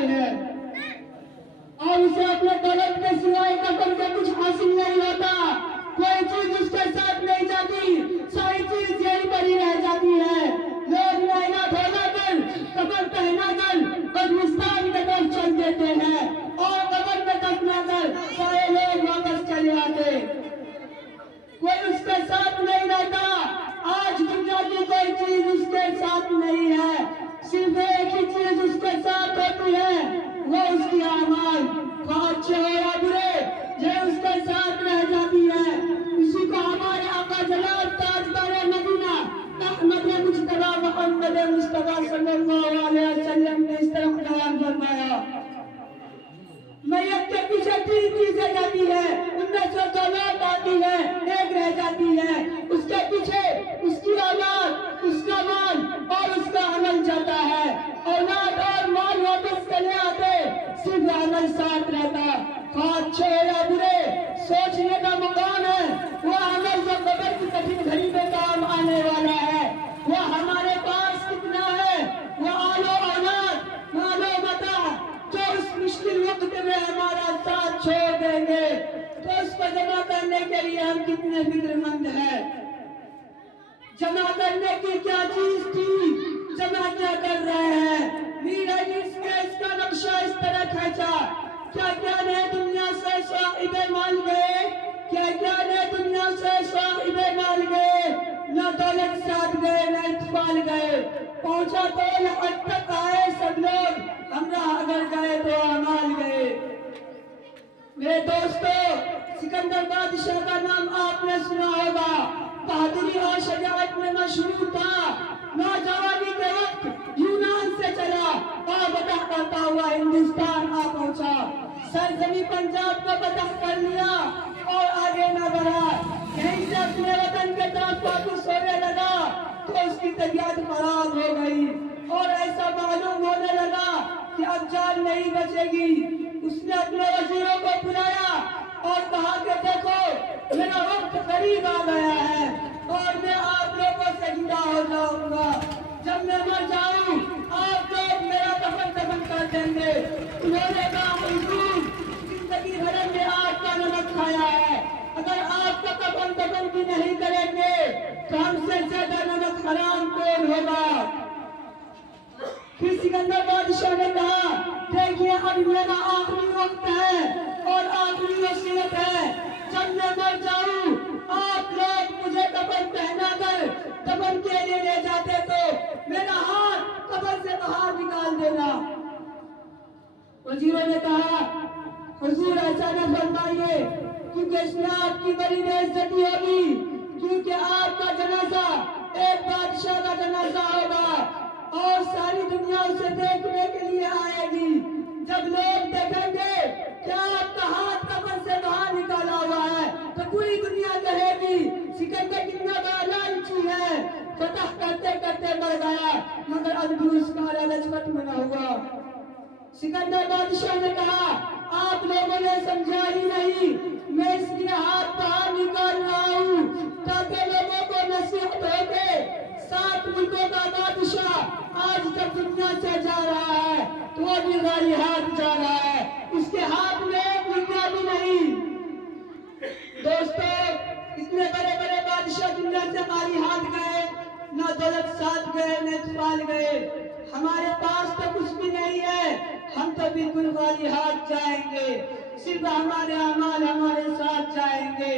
जाते हैं और उसे अपने दौलत के सिवाय कफन का कुछ हासिल नहीं होता, कोई चीज उसके साथ नहीं जाती, सारी चीज यहीं पर ही रह जाती है। लोग नैना धोना कर कफन पहना कर बदमिस्तान की तरफ चल देते हैं और कफन में दफना कर सारे लोग वापस चले आते, कोई उसके साथ नहीं रहता। आज दुनिया की कोई चीज उसके साथ नहीं है, सिर्फ एक ही चीज उसके साथ होती है, वो उसकी आमाल, अच्छे हो या बुरे, ये उसके साथ रह जाती है। इसी को हमारे आका जनाब ताजदार मदीना अहमद मुज्तबा मोहम्मद मुस्तफा सल्लल्लाहु अलैहि वसल्लम ने इस तरह बयान फरमाया, मैयत के पीछे तीन चीजें जाती है, उनमें से दौलत आती है, एक रह जाती है, उसके पीछे उसकी औलाद, उसका माल और उसका अमल जाता है। औलाद और माल वापस चले आते, सिर्फ अमल साथ रहता। अच्छे या बुरे सोचने का मुकाम है, वो अमल जो कब्र की कठिन घड़ी में काम आने वाला है, वो हमारे पास कितना है, वो आलो औलाद मालो मता जो उस मुश्किल वक्त में हमारा साथ छोड़ देंगे, तो उसको जमा करने के लिए हम कितने फिक्रमंद हैं। जमा करने की क्या चीज थी, जमा क्या कर रहे हैं। मीर अली ने इसका नक्शा इस तरह खींचा, क्या ज्ञान है दुनिया से साहिबे माल गए, क्या ज्ञान है दुनिया से साहिबे माल गए, न दौलत साथ गए न इत्फाल गए, पहुंचा तो यहाँ तक आए सब लोग, हमरा अगर गए तो अमाल गए। मेरे दोस्तों, सिकंदर बादशाह का नाम आपने सुना होगा, बहादुरी और शजाअत में मशहूर था। नौजवानी के वक्त यूनान से चला और फतह करता हुआ हिंदुस्तान आ पहुंचा, सरजमी पंजाब को फतह कर लिया और आगे न बढ़ा। यहीं से अपने वतन के तरफ वापस होने लगा तो उसकी तबीयत खराब हो गई और ऐसा मालूम होने लगा कि अब जान नहीं बचेगी। उसने अपने वजीरों को बुलाया और कहा कि देखो मेरा वक्त करीब आ गया है और मैं आप लोगों से जुदा हो जाऊंगा, जब मैं मर जाऊं आप लोग मेरा दफन कर देंगे। उन्होंने कहा हुजूर, जिंदगी भर में आपका नमक खाया है, अगर आपका दफन भी नहीं करेंगे तो हमसे ज्यादा नमक हराम कौन होगा। फिर सिकंदर बादशाह ने कहा, देखिए अब मेरा आखिरी वक्त है और आखिरी वसीयत है, जब मैं मर जाऊं आप लोग मुझे कफन पहना कर दफन के लिए ले जाते तो मेरा हाथ कब्र से बाहर निकाल देना। वजीरों ने कहा, हुजूर ऐसा न फरमाइए, क्योंकि इसमें आपकी बड़ी बेइज्जती होगी, क्योंकि आपका जनाजा एक बादशाह का जनाजा होगा और सारी दुनिया उसे देखने के लिए आएगी। जब लोग देखेंगे कि आपका हाथ कब्र से बाहर निकाला हुआ है तो पूरी दुनिया कहेगी सिकंदर कितना बड़ा लालची है, फतह करते करते मर गया मगर अब भी उसका लालच खत्म न हुआ। सिकंदर बादशाह ने कहा, आप लोगों ने समझा ही नहीं, मैं इसलिए हाथ बाहर निकाल रहा हूँ ताकि लोगों को नसीहत हो के 7 मुल्कों का बादशाह आज जब दुनिया से जा रहा है तो वो भी खाली हाथ जा रहा है, उसके हाथ में एक रुपया भी नहीं। दोस्तों, इतने बड़े बड़े बादशाह दुनिया से खाली हाथ गए, न दौलत साथ गए न इत्फाल गए, हमारे पास तो कुछ भी नहीं है, हम तो बिल्कुल खाली हाथ जाएंगे, सिर्फ हमारे अमाल हमारे साथ जाएंगे।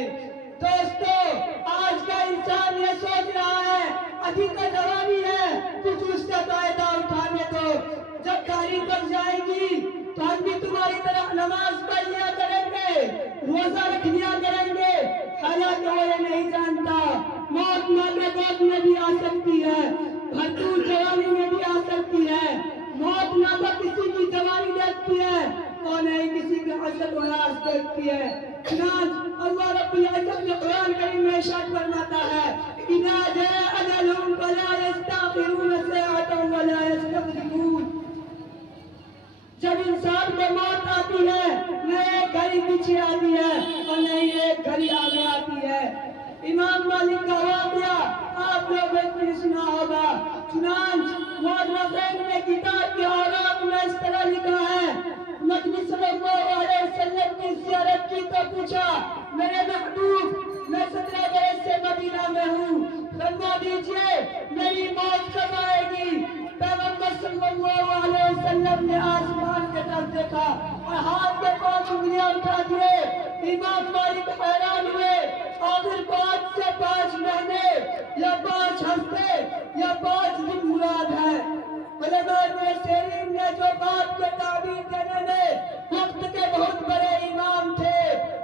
दोस्तों, आज का इंसान ये सोच रहा है अधिक जवानी है कुछ उसका फायदा उठाने दो, जब तारीख बन जाएगी तो हम भी तुम्हारी तरह नमाज पढ़ लिया करेंगे, रोजा रख लिया करेंगे। हालांकि वो ये नहीं जानता मौत मौत में भी आ सकती है, भरपूर जवानी में भी आ सकती है। मौत ना तो किसी की जवानी देखती है और नहीं किसी के हसद उल्लास देखती है। अल्लाह रब्बुल इज्जत ने कुरान करीम में इरशाद फरमाता है, इज़ा जाअ अजलुहुम फला यस्तग़फिरून सअतन वला यस्तक़दिमून। जब इंसान को मौत आती है न एक घड़ी पीछे आती है और नहीं एक घड़ी आगे आती है। इमाम मालिक का वाक़या आप लोगों ने सुना होगा, चुनांच मुअर्रिख़ीन ने किताब के औराक़ में इस तरह लिखा है, کی تو پوچھا میرے محبوب میں 17 برس سے مدینہ میں ہوں، فرما دیجئے میری موت کب آئے گی؟ پیغمبر صلی اللہ علیہ وسلم نے آسمان کے طرف دیکھا اور ہاتھ کے 5 انگلیاں اٹھا دیے۔ امام مالک حیران ہوئے، آخر 5 سے 5 مہینے یا 5 ہفتے یا 5 دن مراد ہے؟ علماء ابن سیرین نے جو بات کے تعبیر دینے میں وقت کے بہت بڑے امام تھے،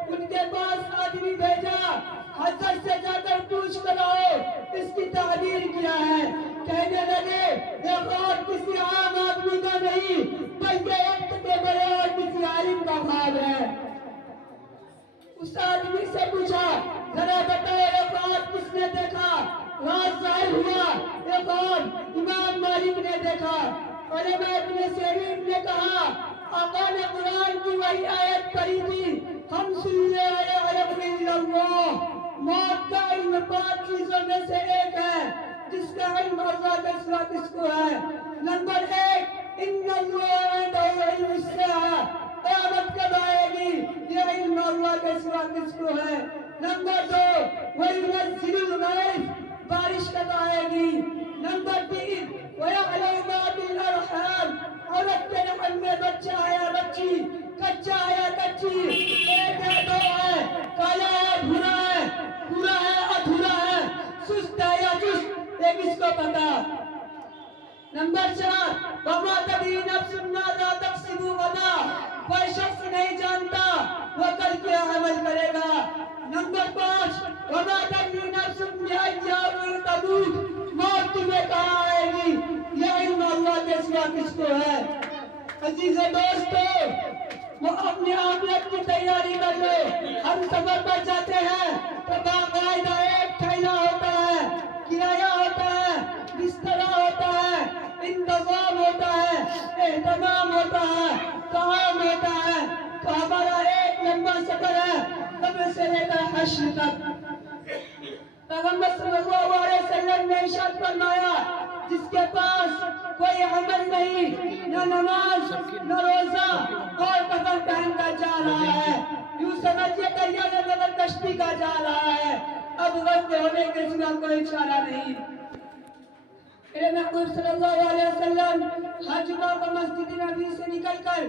ان کے پاس آدمی بھیجا، حضرت سے جا کر پوچھ کر آؤ اس کی تعبیر کیا ہے۔ کہنے لگے یہ خواب کسی عام آدمی کا نہیں بلکہ وقت کے بڑے اور کسی عالم کا خواب ہے۔ اس آدمی سے پوچھا ذرا بتاؤ یہ خواب کس نے دیکھا؟ رات ظاہر ہوا یہ خواب امام مالک نے دیکھا۔ علماء ابن سیرین نے کہا آقا نے قرآن کی وہی آیت پڑھی تھی، ہم سننے والے علم الا اللہ، موت کا علم 5 چیزوں میں سے ایک ہے جس کا علم اللہ کے سوا کس کو ہے؟ نمبر 1 ان اللہ عنده علم الساعہ، قیامت کب آئے گی یہ علم اللہ کے سوا کس کو ہے؟ نمبر 2 وَيُنَزِّلُ الْغَيْثَ، بارش کب آئے گی؟ نمبر 3 وَيَعْلَمُ مَا فِي الْأَرْحَامِ، عورت کے رحم میں بچہ آیا بچی، کچا آیا کچی، 1 ہے 2 ہے، کالا ہے بھورا ہے، پورا ہے ادھورا ہے، سست ہے یا چست، یہ کس کو پتا؟ نمبر 4 وَمَا تَدْرِي نَفْسٌ مَاذَا تَكْسِبُ غَدًا، کوئی شخص نہیں جانتا وہ کل کیا عمل کرے گا۔ نمبر 5 وَمَا تَدْرِي نَفْسٌ بِأَيِّ أَرْضٍ تَمُوتُ، موت تمہیں کہاں آئے گی یہ علم اللہ کے سوا کس کو ہے؟ عزیز دوستو، وہ اپنی آخرت کی تیاری کر لو۔ ہم سفر پر جاتے ہیں تو باقاعدہ ایک تھیلا ہوتا ہے، کرایہ ہوتا ہے، بستر ہوتا ہے، انتظام ہوتا ہے، اہتمام ہوتا ہے، طعام ہوتا ہے، تو ہمارا ایک لمبا سفر ہے قبر سے لے کر حشر تک۔ پیغمبر صلی اللہ علیہ وسلم نے ارشاد فرمایا جس کے پاس کوئی عمل نہیں، نہ نماز نہ روزہ اور کفن پہن کر جا رہا ہے، یوں سمجھئے دریا میں بغیر کشتی کا جا رہا ہے، اب غرق ہونے کے سوا کوئی چارہ نہیں۔ میرے محبوب صلی اللہ علیہ وسلم ہر جمعہ کو مسجد نبی سے نکل کر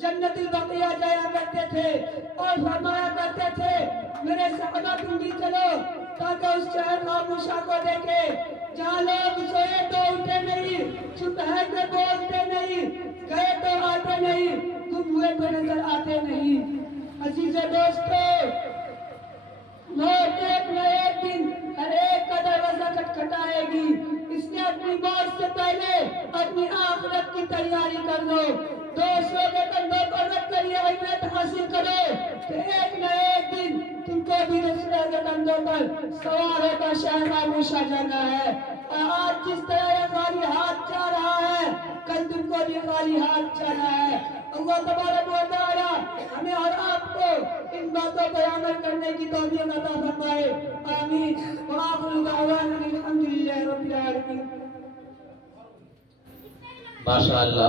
جنت البقیع جایا کرتے تھے اور فرمایا کرتے تھے میرے صحابہ تم بھی چلو تاکہ اس شہر خاموشہ کو دیکھے جہاں لوگ سوئے تو اٹھے نہیں، چپ ہے تو بولتے نہیں، گئے تو آتے نہیں، گم ہوئے تو نظر آتے نہیں۔ عزیز دوستو، موت ایک نہ ایک دن ہر ایک کا دروازہ کھٹکھٹائے گی، اس لیے اپنی موت سے پہلے اپنی آخرت کی تیاری کر لو۔ دوستوں کے کندھوں پر رکھ کر یہ عبرت حاصل کرو کہ ایک نہ ایک دن تم کو بھی دوسرے کے کندھوں پر سوار ہو کر شہر خاموشہ جانا ہے، اور آج جس طرح یہ خالی ہاتھ جا رہا ہے کل تم کو بھی خالی ہاتھ جانا ہے۔ اللہ تبارک و تعالی ہمیں اور آپ کو ان باتوں پر عمل کرنے کی توفیق عطا فرمائے، آمین۔ وآخر دعوانا الحمدللہ رب العالمین۔ ماشاءاللہ۔